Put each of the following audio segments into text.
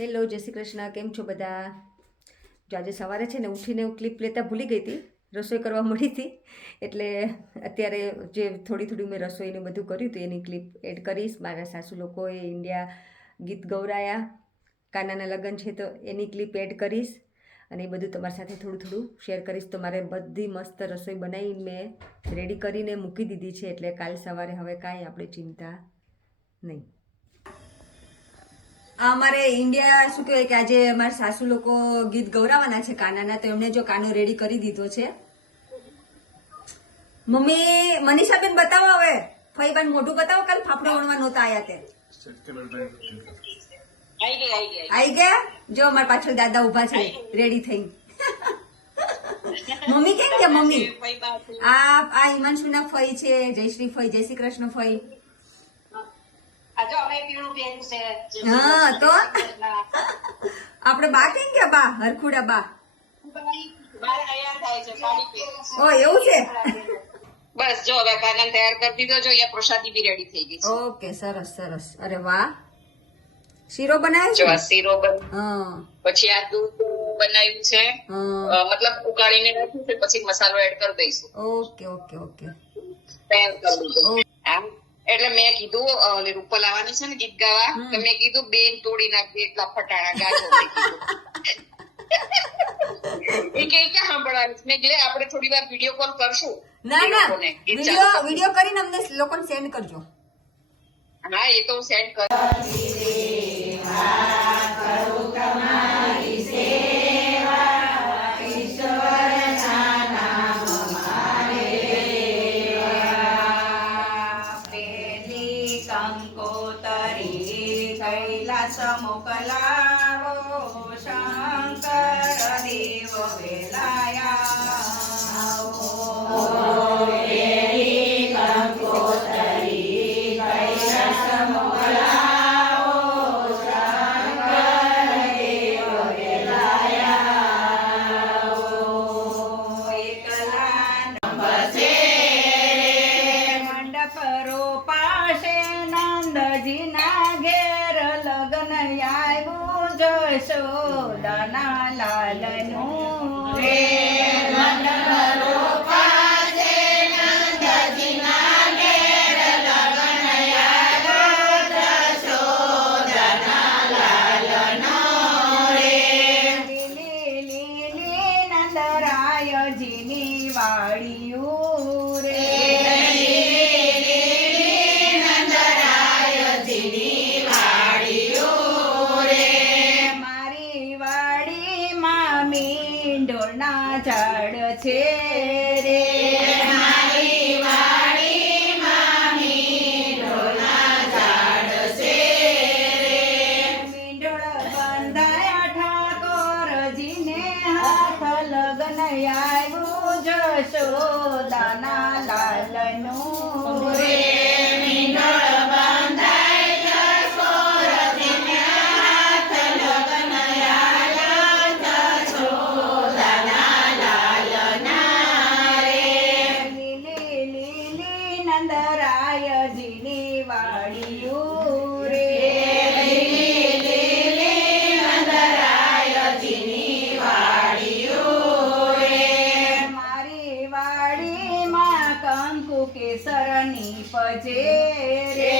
Hello, જય શ્રી કૃષ્ણ. કેમ છો બધા? જો આજે સવારે છે ને ઉઠીને હું ક્લિપ લેતા ભૂલી ગઈ હતી, રસોઈ કરવા મળી હતી. એટલે અત્યારે જે થોડી મેં રસોઈનું બધું કર્યું હતું એની ક્લિપ એડ કરીશ. મારા સાસુ લોકોએ ઇન્ડિયા ગીત ગવરાયા, કાનાના લગ્ન છે તો એની ક્લિપ એડ કરીશ અને એ બધું તમારી સાથે થોડું શેર કરીશ. તો મારે બધી મસ્ત રસોઈ બનાવી મેં રેડી કરીને મૂકી દીધી છે, એટલે કાલ સવારે હવે કાંઈ આપણે ચિંતા નહીં. અમારે ઇન્ડિયા શું કહેવાય કે આજે અમારા સાસુ લોકો ગીત ગવરાવાના છે કાનાના, તો એમણે જો કાનો રેડી કરી દીધો છે. મમ્મી મનીષાબેન બતાવો, હવે ફઈબાન મોઢું બતાવો, કાલ ફાફડા વણવા નહોતા આયા તે આઈ ગયા. જો અમારા પાછળ દાદા ઉભા છે રેડી થઈ. મમ્મી કેમ કે મમ્મી આ હિમાંશુના ફઈ છે, જયશ્રી ફઈ, જય શ્રી કૃષ્ણ ફઈ. હા તો આપણે બા કેમ કે બા હરખુડા બા. ઓ એવું છે. બસ જો હવે કાનાને તૈયાર કરી દીધો, જો અહીંયા પ્રસાદી બી રેડી થઈ ગઈ છે. ઓકે, સરસ સરસ. અરે વાહ, શીરો બનાવ્યો જો છે. આ શીરો હા, પછી આ દૂધ બનાવ્યું છે, મતલબ ઉકાળીને રાખ્યું છે, પછી મસાલો એડ કરી દઈશું. Okay okay okay. તૈયાર કરી દીધું આમ. એટલે મેં કીધું રૂપલ આવવાની છે ને ગીત ગાવા, તો મેં કીધું બેન તોડી નાખી એટલા ફટાણા ગાજો. એ કે સાંભળવાનું મેં એટલે આપણે થોડી વાર વિડીયો કોલ કરશું. ના ના, વિડીયો કરીને અમને લોકોને સેન્ડ કરજો. હા, એ તો હું સેન્ડ કરું. મોકલાવો શંકર દેવ મંડપ રોપાશે નંદજીના ઘેર લગ્ન આવ્યું જશોદાના લાલનું રે. મંડપ રોપાશે નંદજીના ઘેર લગ્ન આવ્યું જશોદાના લાલનો રે. લીલી લીલી નંદરાયજીની વાડિયું રે. ઝાડ છે રે. મારી વાડીમાં મીંઢોળના ઝાડ છે રે. મીંઢોળ બંધાયા ઠાકોરજીને હાથ લગ્ન આવ્યું જશોદાના લાલનું રે. મીંઢોળ નંદરાયજીની વાડિયું રે. નંદરાયજીની વાડિયું રે. મારી વાડીમાં કંકુ કેસરની પજે રે.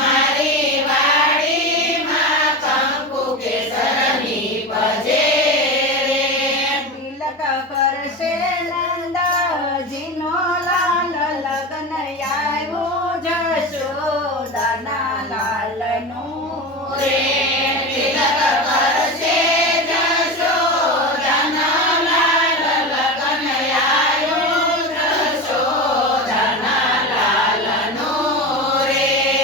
મારી વાડીમાં કંકુ કેસરની પજે રે. તિલક કરશે નંદજીનો લાલ લગ્ન આવ્યું જશોદાના લાલનું રે. તિલક કરશે જશોદાના લાલ લગ્ન આવ્યું જશોદાના લાલનું રે.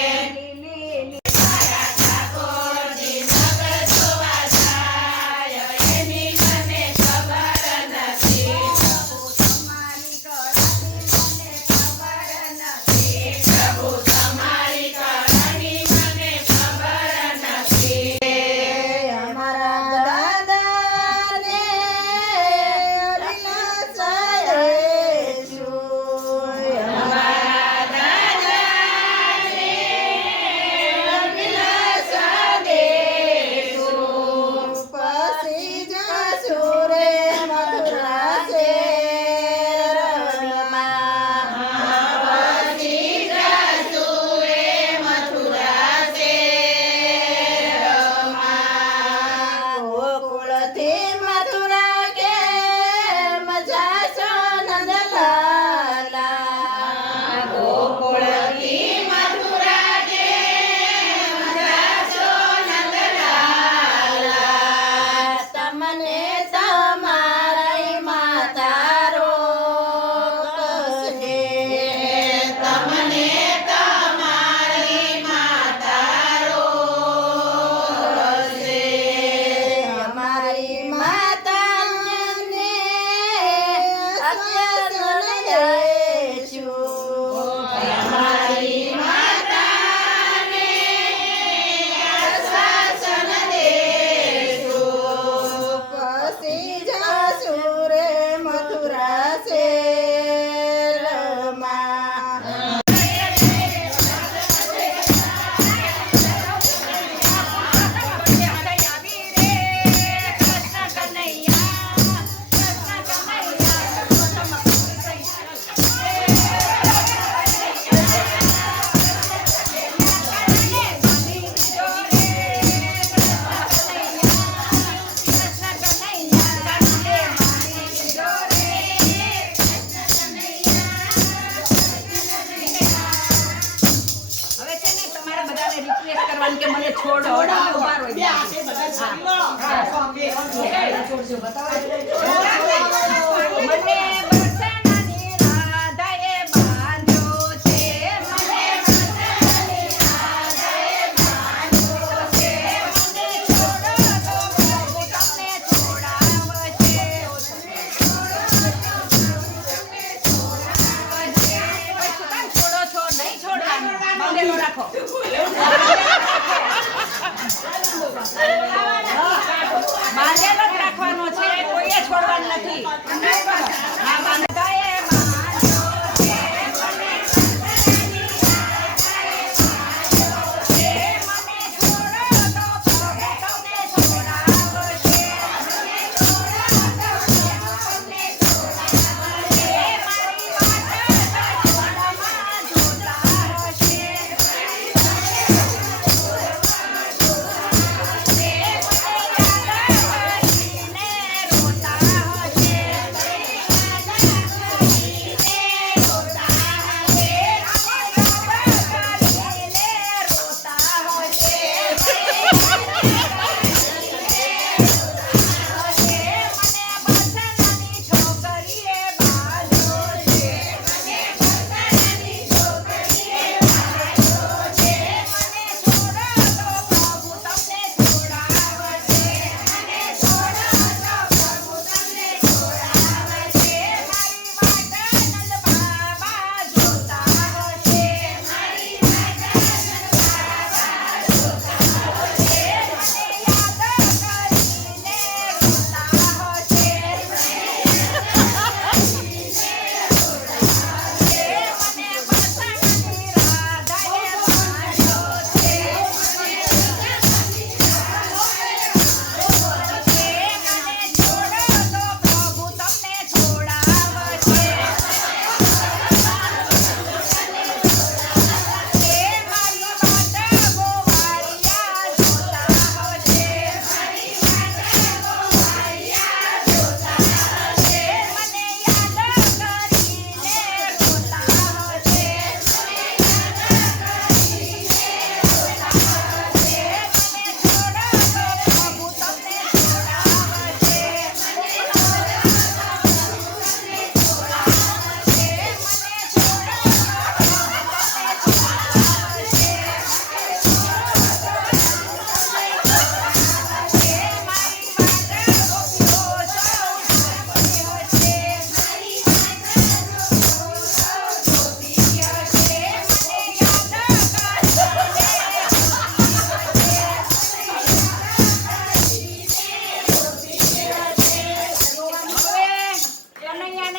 મને બસનાની રાધાએ બાંધ્યો છે મને બસનાની રાધાએ બાંધ્યો છે મને છોડો તો પ્રભુ તમને છોડાવશે છોડો છો નહીં છોડવાનું બાંધેલો રાખો બાંધેલો જ રાખવાનો છે કોઈએ છોડવાનું નથી હા બાંધાએ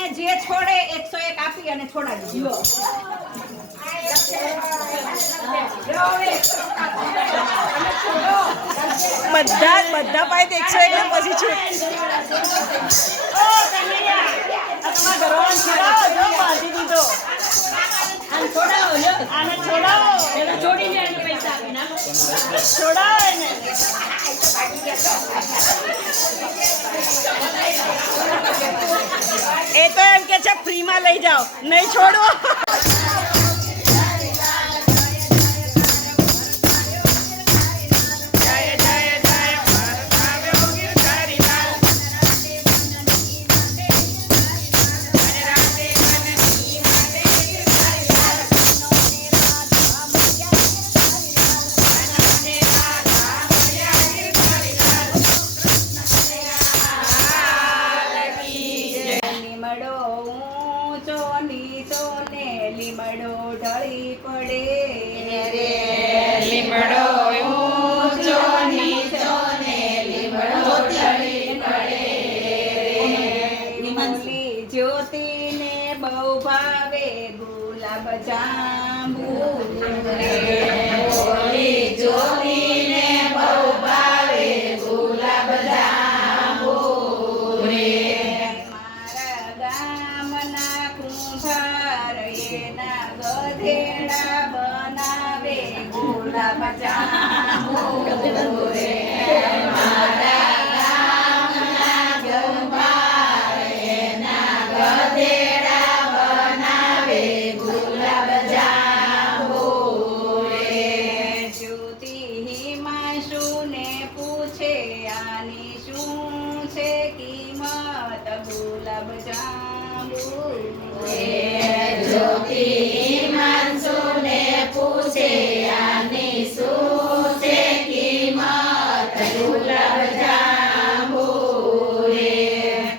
જે છોડે 101 આપી અને છોડાવી દો બધા પાસે 101 પછી છૂટ ઓ કન્યા આ તમારા ઘરવાળાને છોડાવો જો બાંધી દીધો આને છોડાવો લો આને છોડાવો એને છોડીને એને પૈસા આપી નાખો છોડાવો એને એ તો એમ કે છે ફ્રીમાં લઈ જાઓ નહીં છોડવો લીમડો ઊંચો નીચો ને લીમડો ઢળી પડે રે લીમડો ઊંચો નીચો ને લીમડો ઢળી પડે નિમંતલી જ્યોતિ ને બહુ ભાવે ગુલાબ જાંબુ રે ઓલી જ્યોતિ ને બહુ ભાવે ગુલાબ જાંબુ રે ગધેડા બનાવે ગુલાબ જાંબુ રે મારા ગામના ગંભારે ના ગધેડા બનાવે ગુલાબ જાંબુ આની શું છે કિંમત ગુલાબ જાંબુ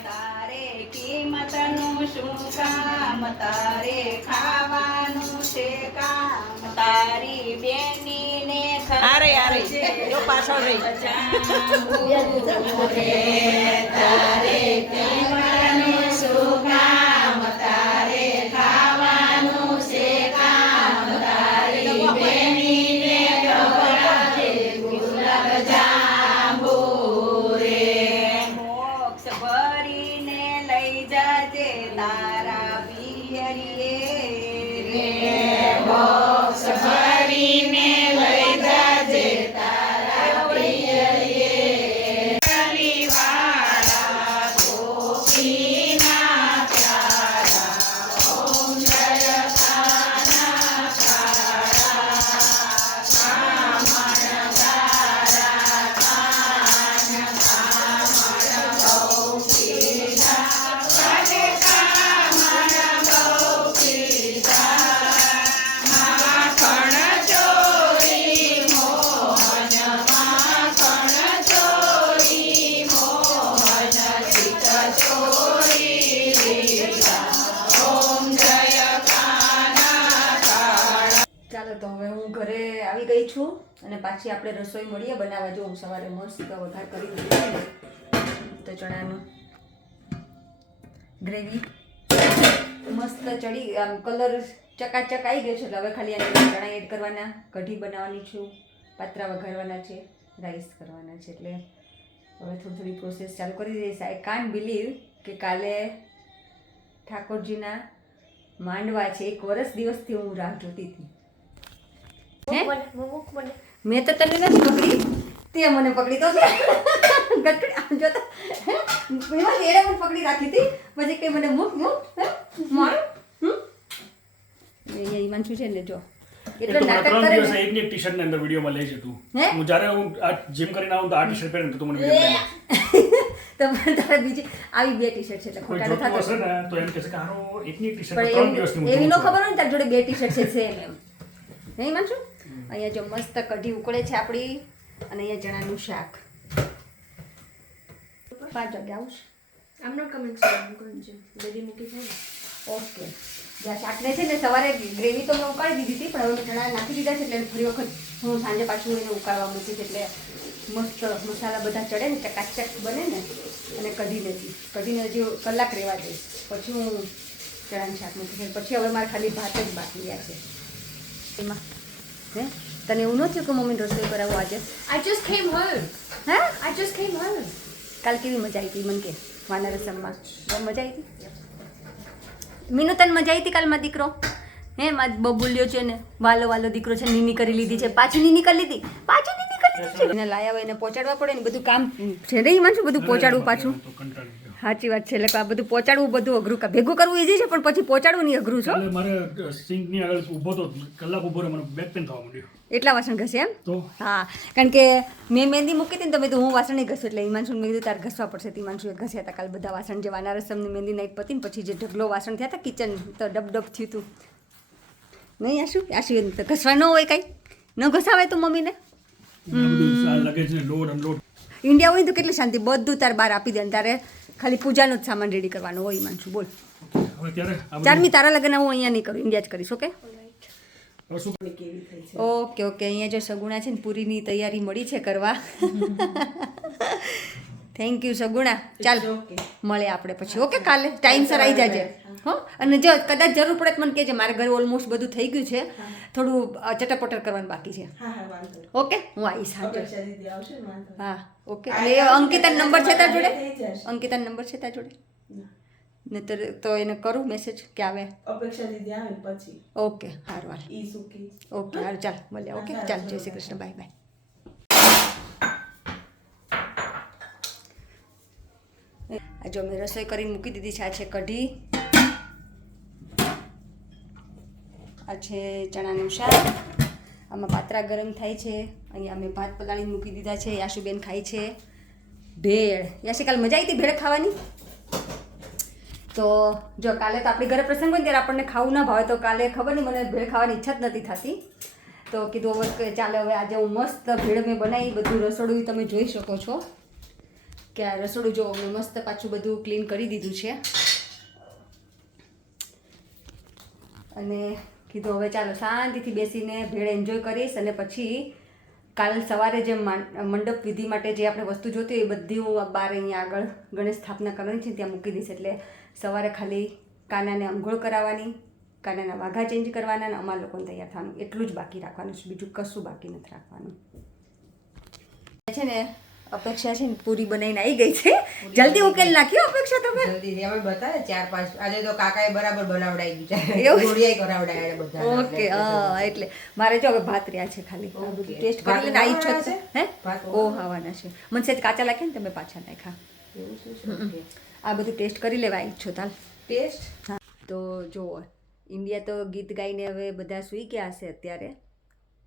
તારે કિંમતનું શું કામ તારે ખાવાનું છે કામ તારી બેનીને આ રહી જો પાછળ રહી બોક્સ ભરીને લઈ જાજે તારા પિયરીએ રે બોક્સ ભરીને લઈ જાજે તારા પિયરીએ વાળા ગોપીના પ્યારા ઓમ જય કાના ચાલો તો હવે હું ઘરે આવી ગઈ છું અને પાછી આપણે રસોઈ મળીએ બનાવવા. જો હું સવારે મસ્ત વઘાર કરી દીધું છે તો ચણાનું ગ્રેવી મસ્ત ચડી આમ કલર ચકાચક આવી ગયો છે. એટલે હવે ખાલી આને ચણા એડ કરવાના, કઢી બનાવવાની છું, પાત્રા વઘારવાના છે, રાઈસ કરવાના છે. એટલે હવે થોડી પ્રોસેસ ચાલુ કરી દઈશ. આઈ કાન્ટ બિલીવ કે કાલે ઠાકોરજીના માંડવા છે. 1 વર્ષ દિવસથી હું રાહ જોતી હતી. મેં તો તને નથી પકડી, તે મને પકડી તો ગટડી આમ જોતા એમાં એડે મને પકડી રાખી હતી. પછી કે મને મૂક મારું અહીંયા ઈમાનશું છે ને જો એટલો નાટક કરે ને. એકની એક ટી-શર્ટ ની અંદર વિડીયોમાં લઈ જતું હે? હું જ્યારે હું આ જીમ કરીને આવું તો આ ટી-શર્ટ પહેરીને તો મને વિડીયો તો તારે બીજી આવી 2 ટી-શર્ટ છે એટલે કોઈ ખોટા જોતું હશે થતો. ને તો એમ કહેશે કે હારો એકની એક ટી-શર્ટ પણ 3 દિવસની હું એવી જોઉં નો છું. ખબર હોય ને તારી જોડે 2 ટી-શર્ટ છે સેમ એમ નહીં માનશું. અહીંયા જો મસ્ત કઢી ઉકળે છે આપણી અને અહીંયા ચણાનું શાક. 5 વાગે આવું છું. I'm not coming soon. I'm going to gym. Ready મૂકી છે ને. ઓકે. જ્યાં શાકને છે ને સવારે ગ્રેવી તો મેં ઉકાળી દીધી હતી પણ હવે મેં ચણા નાખી દીધા છે એટલે ફરી વખત હું સાંજે પાછું એને ઉકાળવા મૂકી છે એટલે મસ્ત મસાલા બધા ચડે ને ચકાચક બને ને અને કઢી લેતી. કઢીને હજી કલાક રહેવા દઈશ પછી હું ચણાનું શાક મૂકીશ. પછી હવે મારે ખાલી ભાત જ બાકી રહ્યા છે એમાં. હે તને એવું ન થયું કે મમ્મીને રસોઈ કરાવું આજે? I just came home. હે I just came home. કાલ કેવી મજા આવી હતી મન કે વાના રસમમાં? બહુ મજા આવી હતી. મીનુ તને મજા આવી હતી કાલમાં દીકરો? હે માં બબુલ્યો છે ને વાલો વાલો દીકરો છે, નીની કરી લીધી છે, પાછી નીની કરી લીધી, પાછી નીની કરી લીધી છે. એને લાયા હોય એને પહોંચાડવા પડે ને બધું કામ છે નહીં માનશું બધું પહોંચાડવું પાછું. તો કંટાળી ગયો. સાચી વાત છે. એટલે આ બધું પહોંચાડવું બધું અઘરું. ભેગું કરવું ઈઝી છે પણ પછી પહોંચાડવું નહીં અઘરું છો. એટલે મારે સિંકની આગળ ઊભો તો કલાક ઊભો રહ્યો, મને બેક પેન થવા માંડ્યું. એટલા વાસણ ઘસે એમ? તો હા કારણ કે મેં મહેંદી મૂકી હતી ને તમે તો હું વાસણ નહીં ઘસ્યું એટલે હિમાંશુને મેં કીધું તારે ઘસવા પડશે. હિમાંશુએ ઘસ્યા હતા કાલ બધા વાસણ જે વાના રસમની મહેંદી નાઈટ પતી ને પછી જે ઢગલો વાસણ થયા હતા કિચન તો ડબ થયું હતું નહીં. આશુ તો ઘસવા ન હોય કાંઈ ન ઘસાવે તો મમ્મીને. લગેજ ને લોડ અનલોડ ઇન્ડિયા હોય તો કેટલી શાંતિ, બધું તારે બહાર આપી દે ને તારે ખાલી પૂજાનો જ સામાન રેડી કરવાનો હોય. હિમાંશુ બોલ હવે ત્યારે આ ચારમી તારા લગ્ન હું અહીંયા નહીં કરું, ઇન્ડિયા જ કરીશ. ઓકે હવે શું ઓકે ઓકે. અહીંયા જો સગુણા છે ને પૂરીની તૈયારી મળી છે કરવા. Thank you Saguna. ચાલ મળે આપણે પછી. ઓકે કાલે ટાઈમસર આવી જાજે. હો અને જો કદાચ જરૂર પડે તો મને કહેજે. મારા ઘરે ઓલમોસ્ટ બધું થઈ ગયું છે, થોડું ચટપટર કરવાનું બાકી છે. ઓકે હું આવીશ. હા ઓકે. એટલે અંકિતાનો નંબર છે તાર જોડે? અંકિતાનો નંબર છે તાર જોડે? નહીતર તો એને કરું મેસેજ કે આવે. અપેક્ષા દીદી આવે પછી ઓકે સારું હાલ. ઈ સુકી ઓકે હારું ચાલ મળ્યા. ઓકે ચાલ જય શ્રી કૃષ્ણ. Bye bye. આ જો મેં રસોઈ કરીને મૂકી દીધી છે. આ છે કઢી, આ છે ચણાનું શાક, આમાં પાત્રા ગરમ થાય છે, અહીંયા મેં ભાત પલાળીને મૂકી દીધા છે. યાશુબેન ખાય છે ભેળ યાશી કાલ મજા આવી હતી ભેળ ખાવાની. તો જો કાલે તો આપણી ઘરે પ્રસંગ હોય ને ત્યારે આપણને ખાવું ના ભાવે, તો કાલે ખબર નહીં મને ભેળ ખાવાની ઈચ્છા જ નથી થતી. તો કીધું હવે કે ચાલે હવે આજે હું મસ્ત ભેળ મેં બનાવી. બધું રસોડું તમે જોઈ શકો છો કે આ રસોડું જો મેં મસ્ત પાછું બધું ક્લીન કરી દીધું છે. અને કીધું હવે ચાલો શાંતિથી બેસીને ભેળ એન્જોય કરીશ. અને પછી કાલ સવારે જે મંડપ વિધિ માટે જે આપણે વસ્તુ જોતી હોય એ બધી હું બહાર અહીંયા આગળ ગણેશ સ્થાપના કરવાની છે ત્યાં મૂકી દઈશ. એટલે સવારે ખાલી કાનાને અંઘોળ કરાવવાની, કાનાના વાઘા ચેન્જ કરવાના અને અમારા લોકોને તૈયાર થવાનું, એટલું જ બાકી રાખવાનું છે, બીજું કશું બાકી નથી રાખવાનું છે ને. અપેક્ષા છે ને પૂરી બનાવીને આવી ગઈ છે. જલ્દી ઉકેલ નાખ્યો અપેક્ષા તમે. જલ્દી અમે બતાવે 4-5 આજે તો કાકાએ બરાબર બનાવડાવી દીધા. એવું? ગોળિયાઈ કરાવડાયા બધા. ઓકે હા, એટલે મારે જો હવે ભાત રહ્યા છે ખાલી. આ બધું ટેસ્ટ કરી લઈને આવી છો હે ઓ ખાવાના છે. મને સેજ કાચા લાગ્યા ને તમે પાછા નાખ્યા. આ બધું ટેસ્ટ કરી લેવા આવી છો તાલ. ટેસ્ટ હા તો જુઓ, ઇન્ડિયા તો ગીત ગાઈને હવે બધા સૂઈ ગયા હશે અત્યારે.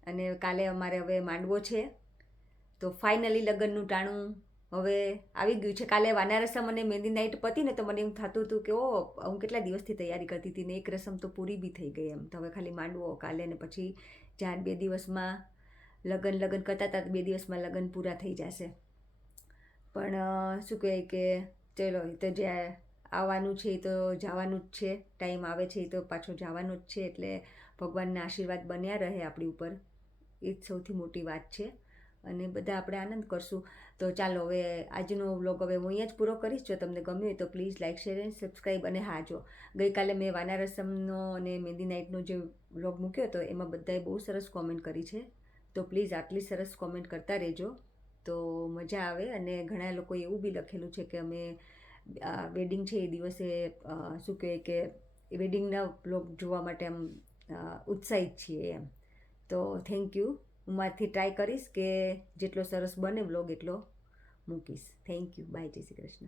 અને કાલે અમારે હવે માંડવો છે. તો ફાઇનલી લગ્નનું ટાણું હવે આવી ગયું છે. કાલે વાના રસમ અને મહેંદી નાઇટ પતી ને તો મને એમ થતું હતું કે ઓ હું કેટલા દિવસથી તૈયારી કરતી હતી ને એક રસમ તો પૂરી બી થઈ ગઈ એમ. તો હવે ખાલી માંડવો કાલે ને પછી જ્યાં 2 દિવસમાં લગ્ન કરતા હતા 2 દિવસમાં લગ્ન પૂરા થઈ જશે. પણ શું કહે કે ચલો એ તો જે આવવાનું છે એ તો જવાનું જ છે, ટાઈમ આવે છે એ તો પાછો જવાનું જ છે. એટલે ભગવાનના આશીર્વાદ બન્યા રહે આપણી ઉપર, એ જ સૌથી મોટી વાત છે. અને બધા આપણે આનંદ કરશું. તો ચાલો હવે આજનો વ્લોગ હવે હું અહીંયા જ પૂરો કરીશ. જો તમને ગમ્યું હોય તો please like, share and subscribe. અને હા જો ગઈકાલે મેં વાના રસમનો અને મહેંદી નાઇટનો જે વ્લોગ મૂક્યો હતો એમાં બધાએ બહુ સરસ કોમેન્ટ કરી છે. તો પ્લીઝ આટલી સરસ કોમેન્ટ કરતા રહેજો તો મજા આવે. અને ઘણા લોકોએ એવું બી લખેલું છે કે અમે વેડિંગ છે એ દિવસે શું કહે કે વેડિંગના વ્લોગ જોવા માટે આમ ઉત્સાહિત છીએ એમ. તો થેન્ક યુ. હું મારાથી ટ્રાય કરીશ કે જેટલો સરસ બને વ્લોગ એટલો મૂકીશ. Thank you. બાય. જય શ્રી કૃષ્ણ.